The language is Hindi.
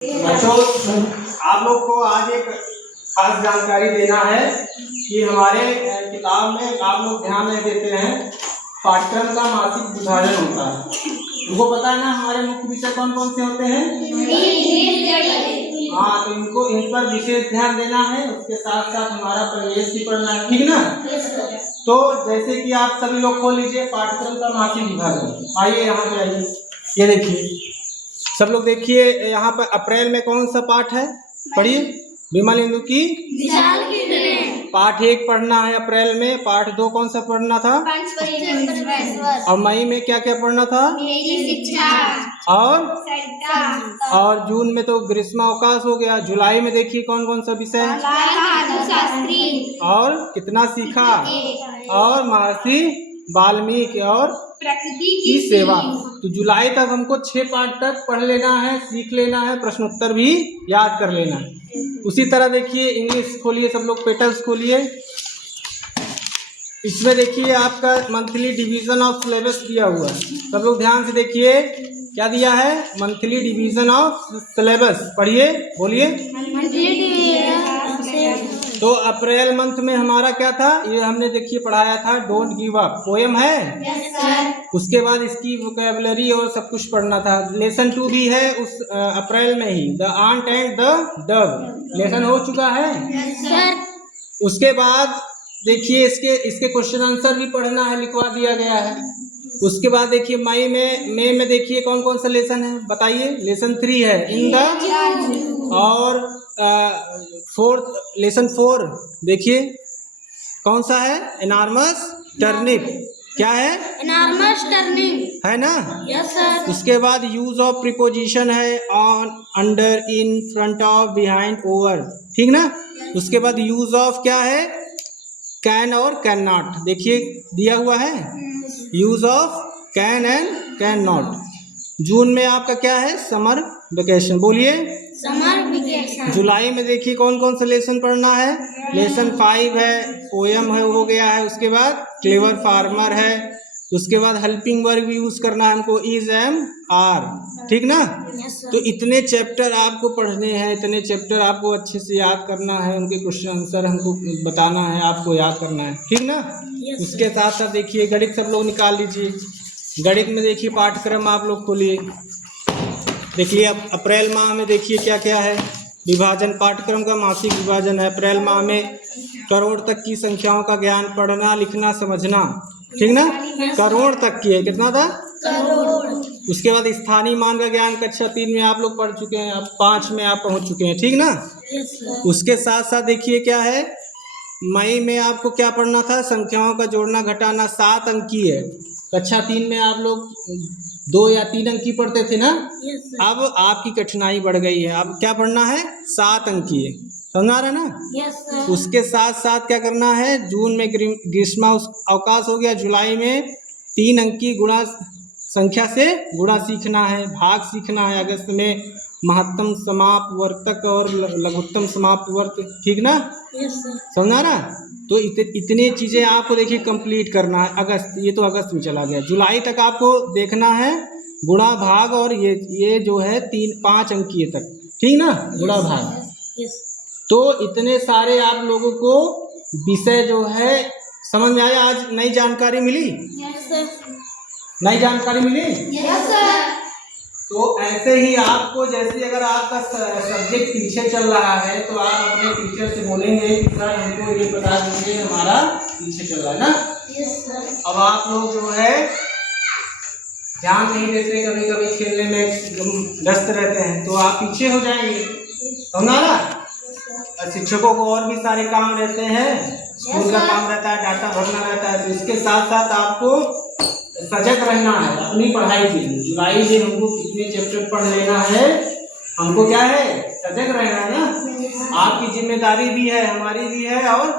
बच्चों, आप लोग को आज एक खास जानकारी देना है कि हमारे किताब में आप लोग ध्यान नहीं देते हैं। पाठ्यक्रम का मासिक विभाजन होता है, तुमको पता है ना हमारे मुख्य विषय कौन कौन से होते हैं। हाँ, तो इनको इन पर विशेष ध्यान देना है। उसके साथ साथ हमारा परिवेश भी पढ़ना है, ठीक ना। तो जैसे कि आप सभी लोग खोल लीजिए पाठ्यक्रम का मासिक विभाजन। आइए यहाँ पे आइए, ये देखिए सब लोग, देखिए यहाँ पर अप्रैल में कौन सा पाठ है, पढ़िए। विमलेंदु की विशाल किरणें। पाठ 1 पढ़ना है अप्रैल में। पाठ 2 कौन सा पढ़ना था, और मई में क्या क्या पढ़ना था, मेरी शिक्षा और जून में तो ग्रीष्मावकाश हो गया। जुलाई में देखिए कौन कौन सा विषय, और कितना सीखा, और महर्षि वाल्मीकि और प्रकृति की सेवा। तो जुलाई तक हमको 6 पाठ तक पढ़ लेना है, सीख लेना है, प्रश्न उत्तर भी याद कर लेना है। उसी तरह देखिए इंग्लिश खोलिए, सब लोग पेटल्स खोलिए। इसमें देखिए आपका मंथली डिवीजन ऑफ सिलेबस दिया हुआ है, सब लोग ध्यान से देखिए। क्या दिया है, मंथली डिवीजन ऑफ सिलेबस। पढ़िए, बोलिए। तो अप्रैल मंथ में हमारा क्या था, ये हमने देखिए पढ़ाया था, डोंट गिव अप पोएम है। उसके बाद इसकी वोकैबुलरी और सब कुछ पढ़ना था। लेसन 2 भी है उस अप्रैल में ही, the ant and the dove lesson हो चुका है। उसके बाद देखिए इसके क्वेश्चन आंसर भी पढ़ना है, लिखवा दिया गया है। उसके बाद देखिए मई में देखिए कौन कौन सा लेसन है, बताइए। लेसन 3 है इन द, और लेसन 4 देखिए कौन सा है, एनार्मस टर्निप। क्या है, एनार्मस टर्निप, है ना। Yes sir. उसके बाद यूज ऑफ प्रीपोजिशन है, on, under, in, front of, behind, over, ठीक ना। उसके बाद यूज ऑफ क्या है, कैन और कैन नॉट, देखिए दिया हुआ है, use of can and can not. जून में आपका क्या है, समर वेकेशन, बोलिए। Summer vacation. जुलाई में देखिए कौन कौन सा लेसन पढ़ना है, लेसन 5 है, पोएम है, हो गया है। उसके बाद क्लेवर फार्मर है। उसके बाद हेल्पिंग वर्ब भी यूज करना है हमको, इज, एम, आर, ठीक ना। तो इतने चैप्टर आपको पढ़ने हैं, इतने चैप्टर आपको अच्छे से याद करना है, उनके क्वेश्चन आंसर हमको बताना है, आपको याद करना है, ठीक ना। उसके साथ साथ देखिए गणित सब लोग निकाल लीजिए। गणित में देखिए पाठ्यक्रम आप लोग खोलिए, देखिए अब अप्रैल माह में देखिए क्या क्या है, विभाजन, पाठ्यक्रम का मासिक विभाजन है। अप्रैल माह में करोड़ तक की संख्याओं का ज्ञान, पढ़ना लिखना समझना, ठीक ना। करोड़ तक की है, कितना था, करोड़। उसके बाद स्थानीय मान का ज्ञान कक्षा 3 में आप लोग पढ़ चुके हैं, अब 5 में आप पहुंच चुके हैं, ठीक ना। उसके साथ साथ देखिए क्या है, मई में आपको क्या पढ़ना था, संख्याओं का जोड़ना घटाना, 7 अंकी है। कक्षा 3 में आप लोग 2 या 3 अंकी पढ़ते थे ना, अब आपकी कठिनाई बढ़ गई है, अब क्या पढ़ना है, 7 अंकी है, समझ रहा ना। उसके साथ साथ क्या करना है, जून में ग्रीष्मा अवकाश हो गया, जुलाई में 3 अंकी गुणा संख्या से गुणा सीखना है, भाग सीखना है। अगस्त में महत्तम समापवर्तक और लघुत्तम समापवर्तक, ठीक ना, समझा ना। तो इतनी चीज़ें आपको देखिए कंप्लीट करना है। अगस्त, ये तो अगस्त में चला गया। जुलाई तक आपको देखना है गुणा भाग, और ये जो है 3-5 अंकीय तक, ठीक ना, गुणा भाग। तो इतने सारे आप लोगों को विषय जो है समझ में आया। आज नई जानकारी मिली, नई जानकारी मिली। तो ऐसे ही आपको, जैसे अगर आपका सब्जेक्ट पीछे चल रहा है तो आप अपने टीचर से बोलेंगे कि सर हमको ये बता दीजिए, हमारा पीछे चल रहा है ना। अब आप लोग जो है ध्यान नहीं देते, कभी कभी खेलने में व्यस्त रहते हैं, तो आप पीछे हो जाएंगे, समझा ना। शिक्षकों को और भी सारे काम रहते हैं, स्कूल का काम रहता है, डाटा भरना रहता है, तो इसके साथ साथ आपको सजग रहना है अपनी पढ़ाई के लिए। जुलाई में हमको कितने चैप्टर पढ़ लेना है, हमको क्या है, सजग रहना है ना। आपकी जिम्मेदारी भी है, हमारी भी है, और